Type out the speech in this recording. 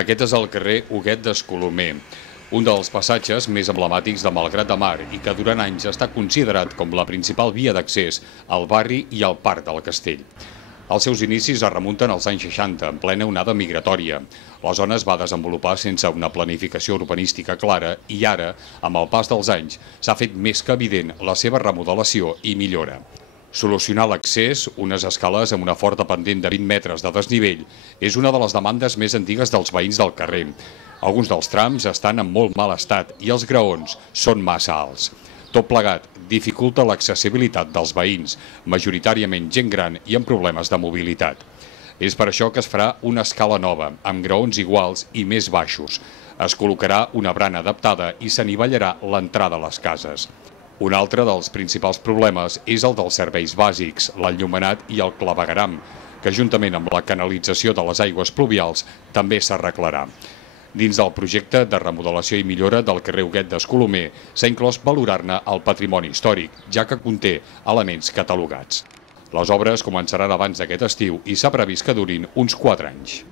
Aquest és el carrer Huguet d'Escolomer, un dels passatges més emblemàtics de Malgrat de Mar i que durant anys està considerat com la principal via d'accés al barri i al Parc del Castell. Els seus inicis es remunten als anys 60, en plena onada migratòria. La zona es va desenvolupar sense una planificació urbanística clara i ara, amb el pas dels anys, s'ha fet més que evident la seva remodelació i millora. Solucionar l'accés, unes escales amb una forta pendent de 20 metres de desnivell, és una de les demandes més antigues dels veïns del carrer. Alguns dels trams estan en molt mal estat i els graons són massa alts. Tot plegat dificulta l'accessibilitat dels veïns, majoritàriament gent gran i amb problemes de mobilitat. És per això que es farà una escala nova, amb graons iguals i més baixos. Es col·locarà una brana adaptada i s'anivellarà l'entrada a les cases. Un altre dels principals problemes és el dels serveis bàsics, l'enllumenat i el clavegueram, que juntament amb la canalització de les aigües pluvials també s'arreglarà. Dins del projecte de remodelació i millora del carrer Huguet d'Escolomer s'ha inclòs valorar-ne el patrimoni històric, ja que conté elements catalogats. Les obres començaran abans d'aquest estiu i s'ha previst que durin uns 4 anys.